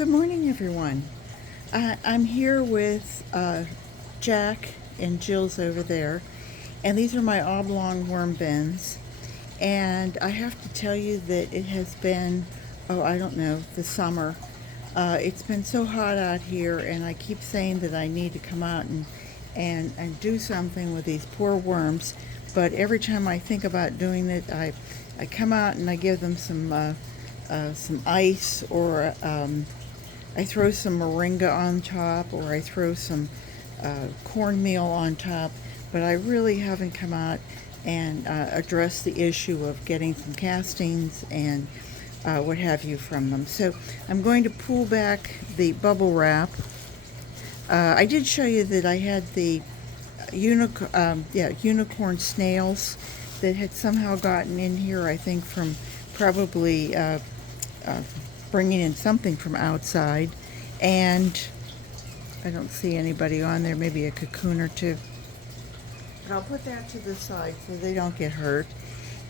Good morning, everyone. I'm here with Jack and Jill's over there, and these are my oblong worm bins. And I have to tell you that it has been, oh, I don't know, the summer. It's been so hot out here, and I keep saying that I need to come out and do something with these poor worms. But every time I think about doing it, I come out and I give them some ice, or I throw some moringa on top, or I throw some cornmeal on top. But I really haven't come out and addressed the issue of getting some castings and what have you from them. So I'm going to pull back the bubble wrap. I did show you that I had the unicorn snails that had somehow gotten in here, I think from probably bringing in something from outside. And I don't see anybody on there, maybe a cocoon or two. But I'll put that to the side so they don't get hurt.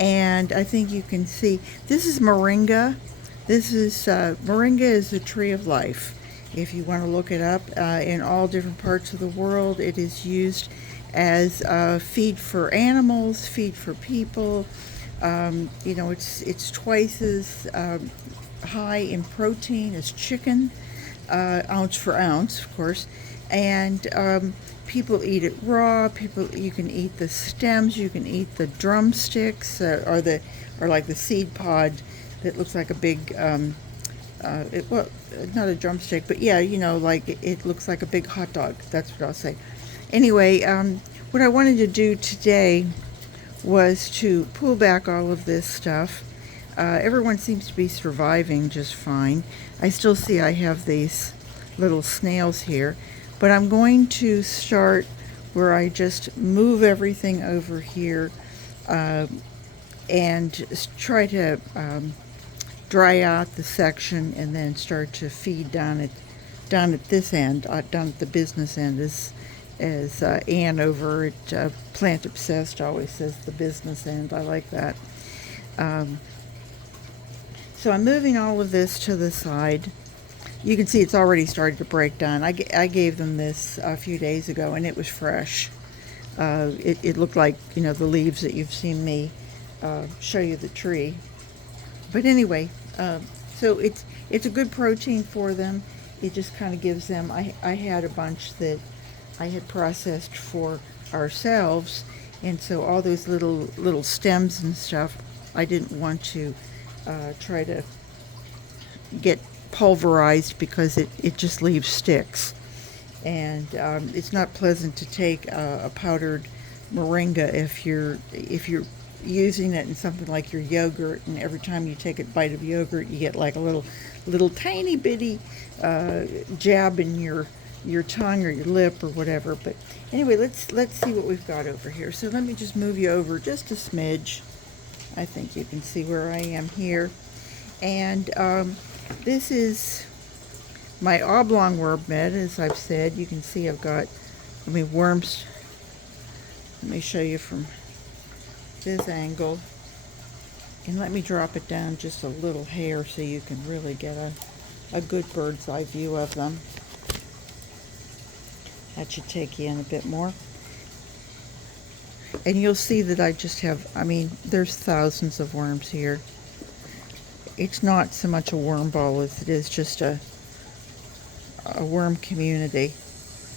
And I think you can see, this is moringa. Moringa is the tree of life. If you want to look it up, in all different parts of the world, it is used as feed for animals, feed for people. It's twice as high in protein as chicken, ounce for ounce, of course. And people eat it raw. You can eat the stems. You can eat the drumsticks, or like the seed pod that looks like a big. Not a drumstick, but yeah, like it looks like a big hot dog. That's what I'll say. Anyway, what I wanted to do today was to pull back all of this stuff. Everyone seems to be surviving just fine. I still see I have these little snails here, but I'm going to start where I just move everything over here and try to dry out the section, and then start to feed down at this end, down at the business end, as Anne over at Plant Obsessed always says, the business end. I like that. So I'm moving all of this to the side. You can see it's already started to break down. I gave them this a few days ago, and it was fresh. It looked like, the leaves that you've seen me show you the tree. But anyway, so it's a good protein for them. It just kind of gives them, I had a bunch that I had processed for ourselves, and so all those little stems and stuff, I didn't want to try to get pulverized, because it just leaves sticks. And it's not pleasant to take a powdered moringa if you're using it in something like your yogurt, and every time you take a bite of yogurt you get like a little tiny bitty jab in your tongue or your lip or whatever. But anyway, let's see what we've got over here. So let me just move you over just a smidge. I think you can see where I am here. And this is my oblong worm bed, as I've said. You can see I've got, worms. Let me show you from this angle, and let me drop it down just a little hair so you can really get a good bird's eye view of them. That should take you in a bit more. And you'll see that I just have, there's thousands of worms here. It's not so much a worm ball as it is just a worm community.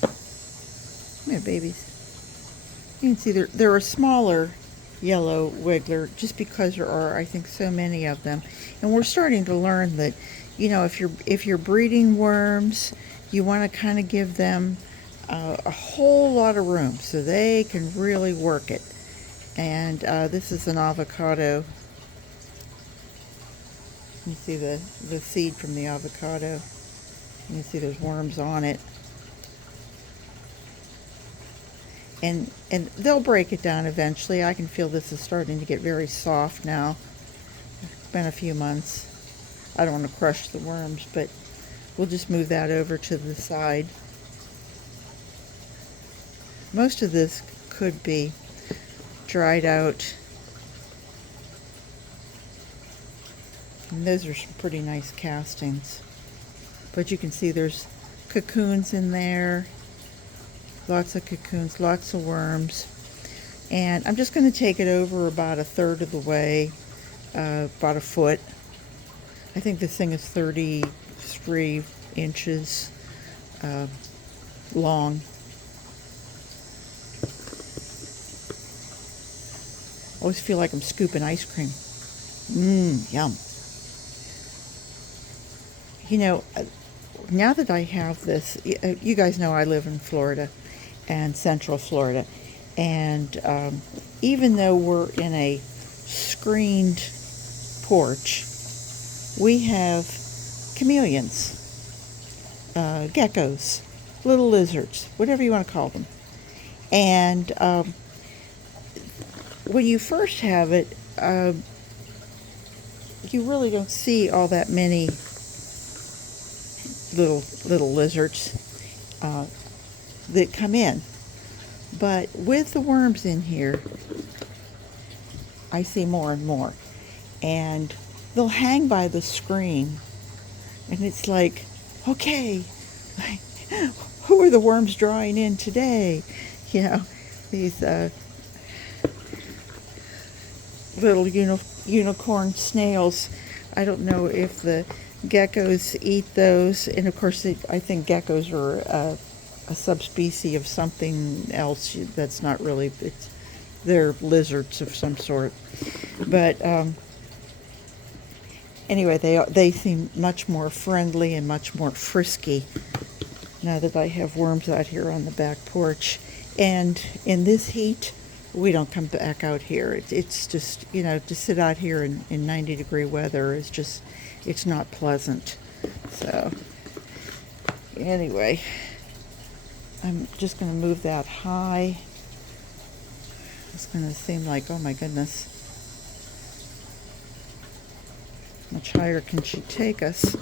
Come here, babies. You can see there are smaller yellow wiggler, just because there are, I think, so many of them. And we're starting to learn that, if you're breeding worms, you want to kind of give them a whole lot of room so they can really work it. And this is an avocado. You see the seed from the avocado. You can see there's worms on it. And they'll break it down eventually. I can feel this is starting to get very soft now. It's been a few months. I don't want to crush the worms, but we'll just move that over to the side. Most of this could be dried out. And those are some pretty nice castings. But you can see there's cocoons in there. Lots of cocoons, lots of worms. And I'm just going to take it over about a third of the way, about a foot. I think this thing is 33 inches long. I always feel like I'm scooping ice cream. Yum. You know, now that I have this, you guys know I live in Florida, and Central Florida. And even though we're in a screened porch, we have chameleons, geckos, little lizards, whatever you want to call them. And when you first have it, you really don't see all that many little lizards that come in. But with the worms in here, I see more and more. And they'll hang by the screen. And it's like, okay, who are the worms drawing in today? You know, these little unicorn snails. I don't know if the geckos eat those. And of course, I think geckos are a subspecies of something else that's not really, they're lizards of some sort. But anyway, they seem much more friendly and much more frisky now that I have worms out here on the back porch. And in this heat, we don't come back out here. It's just, you know, to sit out here in 90-degree weather is just, it's not pleasant. So anyway, I'm just going to move that high. It's going to seem like, oh my goodness, much higher can she take us?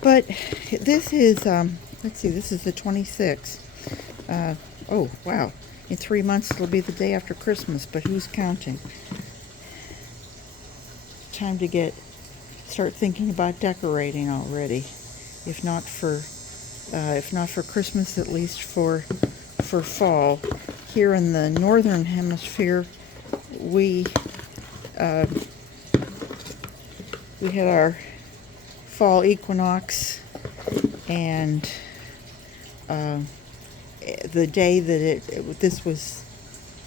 But this is, let's see, this is the 26th. Oh, wow. In 3 months, it'll be the day after Christmas, but who's counting? Time to start thinking about decorating already. If not for Christmas, at least for fall. Here in the northern hemisphere, we had our fall equinox, and the day that this was,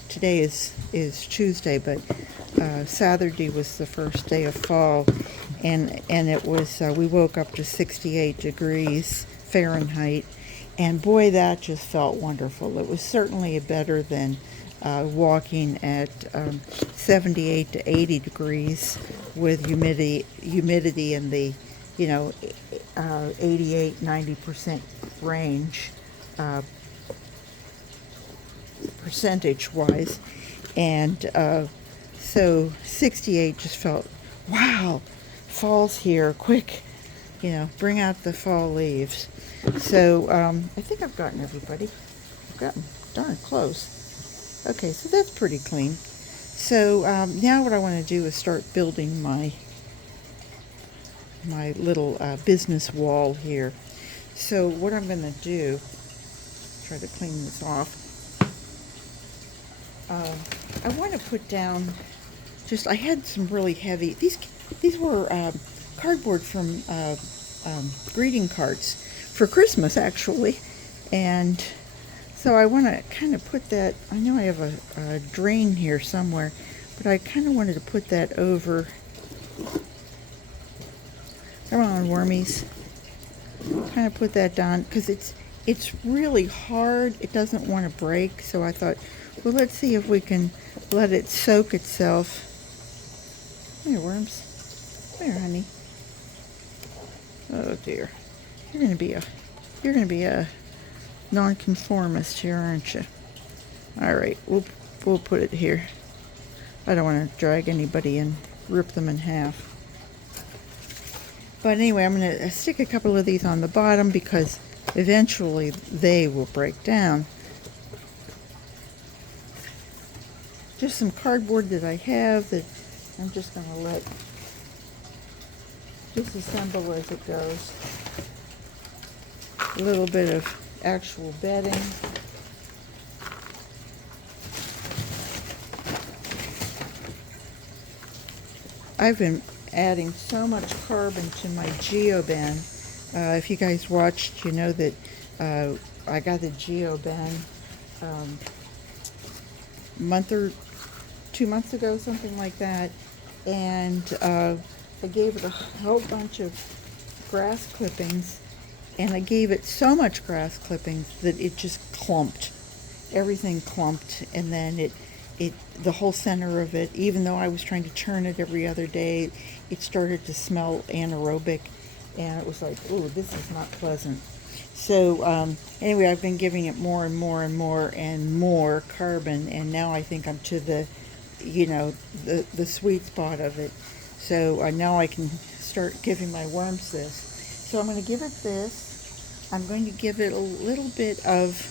today is Tuesday, but Saturday was the first day of fall, and it was we woke up to 68 degrees Fahrenheit, and boy, that just felt wonderful. It was certainly better than walking at 78 to 80 degrees with humidity in the 88-90% range, percentage wise. And so 68 just felt, wow, fall's here, quick, bring out the fall leaves. So I think I've gotten everybody. I've gotten darn close. Okay, so that's pretty clean. So now what I want to do is start building my little business wall here. So what I'm going to do, try to clean this off. I want to put down, I had some really heavy, these were cardboard from greeting cards for Christmas, actually. And so I want to kind of put that, I know I have a drain here somewhere, but I kind of wanted to put that over. Come on, wormies. Kind of put that down, because it's really hard. It doesn't want to break, so I thought, well, let's see if we can let it soak itself. Come here, worms. Come here, honey. Oh dear. You're gonna be a nonconformist here, aren't you? All right, we'll put it here. I don't want to drag anybody and rip them in half. But anyway, I'm going to stick a couple of these on the bottom because eventually they will break down. Just some cardboard that I have that I'm just going to disassemble as it goes. A little bit of actual bedding. I've been adding so much carbon to my geoben. If you guys watched, you know that I got the geoben month or 2 months ago, something like that, and I gave it a whole bunch of grass clippings, and I gave it so much grass clippings that it just clumped. Everything clumped, and then the whole center of it, even though I was trying to turn it every other day, it started to smell anaerobic, and it was like, oh, this is not pleasant. So anyway, I've been giving it more and more and more and more carbon, and now I think I'm to the, the sweet spot of it. So now I can start giving my worms this. So I'm going to give it this. I'm going to give it a little bit of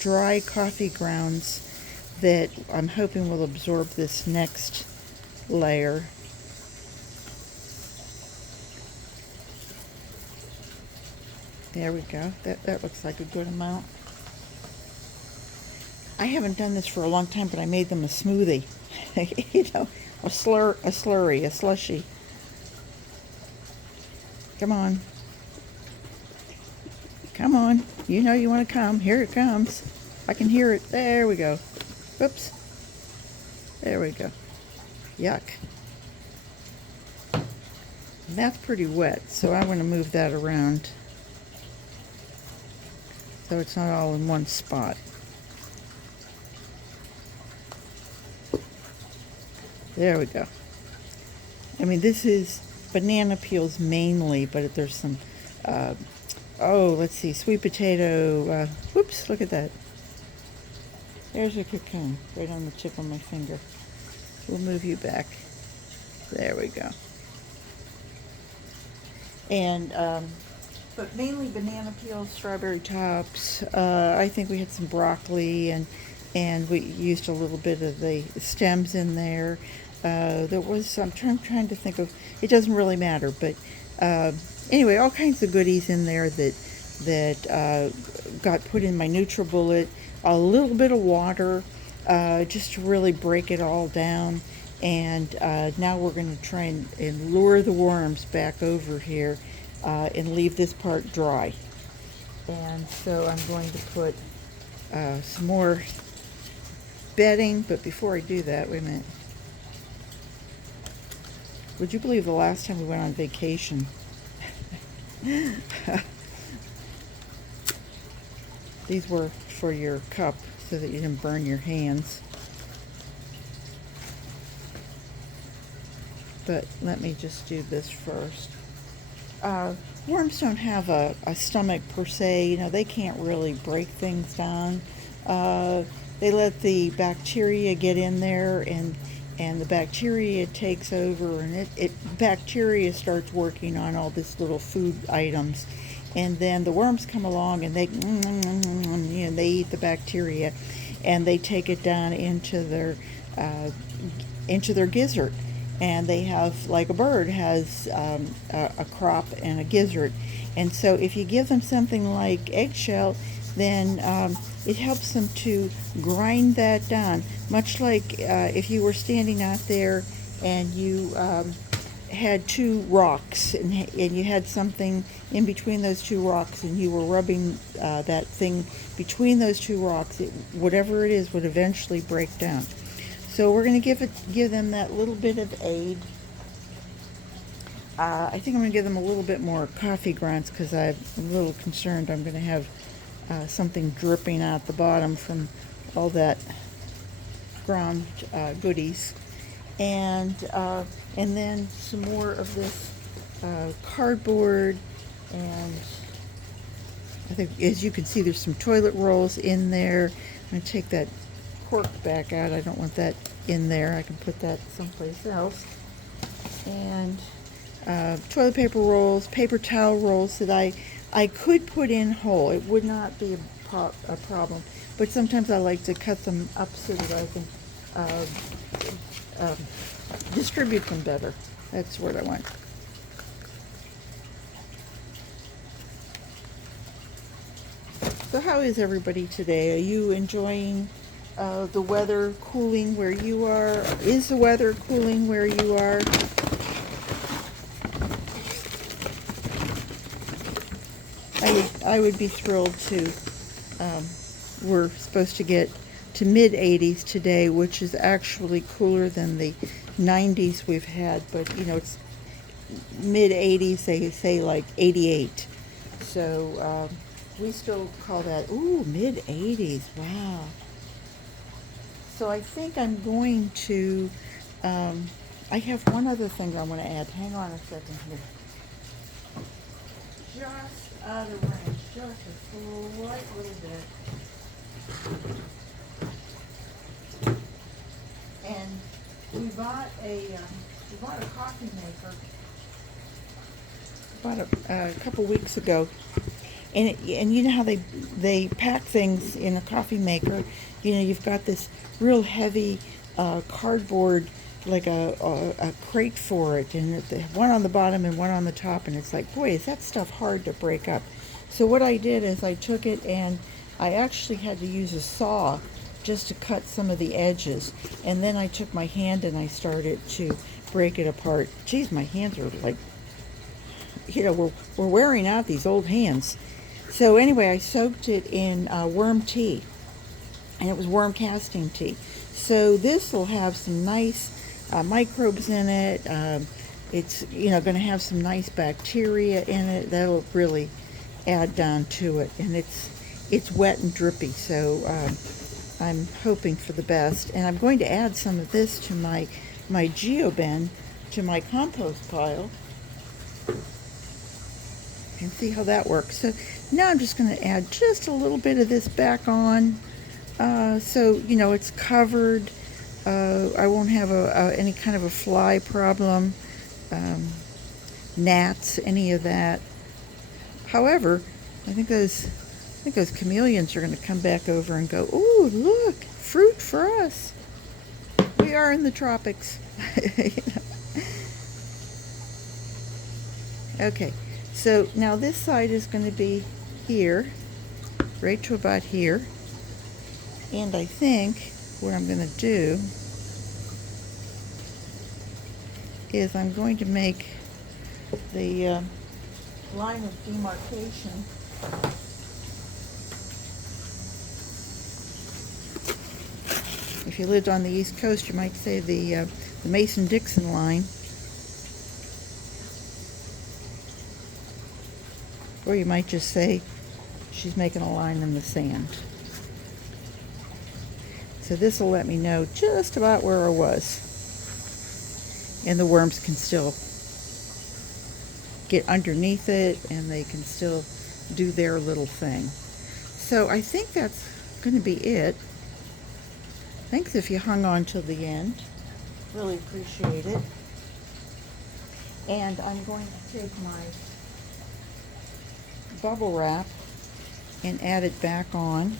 dry coffee grounds that I'm hoping will absorb this next layer. There we go. That looks like a good amount. I haven't done this for a long time, but I made them a smoothie. A slurry, a slushy. Come on. Come on. You know you want to come. Here it comes. I can hear it. There we go. Oops. There we go. Yuck. And that's pretty wet, so I want to move that around so it's not all in one spot. There we go. I mean, this is banana peels mainly, but there's some, let's see, sweet potato, whoops, look at that. There's your cocoon, right on the tip of my finger. We'll move you back. There we go. And, but mainly banana peels, strawberry tops. I think we had some broccoli, and we used a little bit of the stems in there. There was, I'm trying to think of, it doesn't really matter, but anyway, all kinds of goodies in there that got put in my NutriBullet. A little bit of water, just to really break it all down. And now we're going to try and lure the worms back over here and leave this part dry. And so I'm going to put some more bedding, but before I do that, wait a minute. Would you believe the last time we went on vacation? These were for your cup so that you didn't burn your hands. But let me just do this first. Worms don't have a stomach per se. They can't really break things down. They let the bacteria get in there, and the bacteria takes over, and bacteria starts working on all this little food items, and then the worms come along and they eat the bacteria, and they take it down into their gizzard, and they have, like a bird has a crop and a gizzard, and so if you give them something like eggshell, then it helps them to grind that down, much like if you were standing out there and you had two rocks and you had something in between those two rocks, and you were rubbing that thing between those two rocks, whatever it is would eventually break down. So we're going to give them that little bit of aid. I think I'm going to give them a little bit more coffee grounds because I'm a little concerned I'm going to have something dripping out the bottom from all that ground goodies, and then some more of this cardboard, and I think, as you can see, there's some toilet rolls in there. I'm going to take that cork back out. I don't want that in there. I can put that someplace else. And toilet paper rolls, paper towel rolls that I could put in whole. It would not be a problem. But sometimes I like to cut them up so that I can distribute them better. That's what I want. So how is everybody today? Are you enjoying the weather cooling where you are? Is the weather cooling where you are? I would be thrilled to. We're supposed to get to mid 80s today, which is actually cooler than the 90s we've had, but you know, it's mid 80s, they say like 88. So we still call that, ooh, mid 80s, wow. So I think I'm going to, I have one other thing I want to add. Hang on a second here. Just out of range, just a slight little bit. And we bought a coffee maker about a couple weeks ago, and you know how they pack things in a coffee maker. You know, you've got this real heavy cardboard, like a crate for it, and one on the bottom and one on the top, and it's like, boy, is that stuff hard to break up. So what I did is I took it and I actually had to use a saw just to cut some of the edges, and then I took my hand and I started to break it apart. Geez, my hands are like, you know, we're wearing out these old hands. So anyway, I soaked it in worm tea, and it was worm casting tea. So this will have some nice microbes in it. It's, you know, going to have some nice bacteria in it. That'll really add down to it, and it's wet and drippy. So I'm hoping for the best, and I'm going to add some of this to my geobin, to my compost pile, and see how that works. So now I'm just going to add just a little bit of this back on, so you know it's covered. I won't have any kind of a fly problem, gnats, any of that. However, I think those chameleons are going to come back over and go, ooh, look, fruit for us. We are in the tropics. You know? Okay, so now this side is going to be here, right to about here. And I think what I'm going to do is I'm going to make the line of demarcation if you lived on the East Coast, you might say the Mason-Dixon line. Or you might just say she's making a line in the sand. So this will let me know just about where I was. And the worms can still get underneath it, and they can still do their little thing. So I think that's going to be it. Thanks if you hung on till the end. Really appreciate it. And I'm going to take my bubble wrap and add it back on.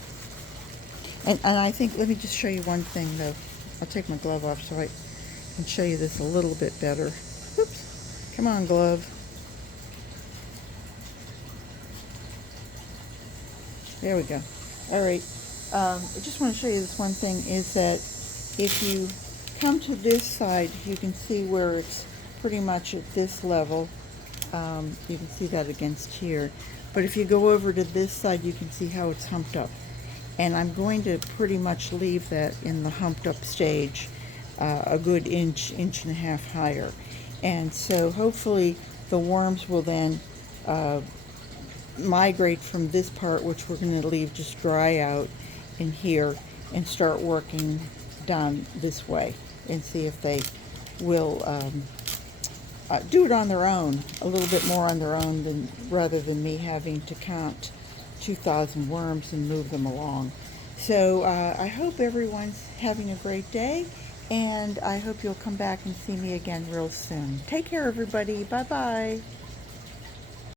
And I think, let me just show you one thing though. I'll take my glove off so I can show you this a little bit better. Oops. Come on, glove. There we go. All right. I just want to show you this one thing, is that if you come to this side, you can see where it's pretty much at this level. You can see that against here. But if you go over to this side, you can see how it's humped up. And I'm going to pretty much leave that in the humped up stage, a good inch and a half higher. And so hopefully the worms will then migrate from this part, which we're going to leave just dry out in here, and start working down this way and see if they will do it on their own, a little bit more on their own, than rather than me having to count 2,000 worms and move them along. So I hope everyone's having a great day, and I hope you'll come back and see me again real soon. Take care, everybody. Bye-bye.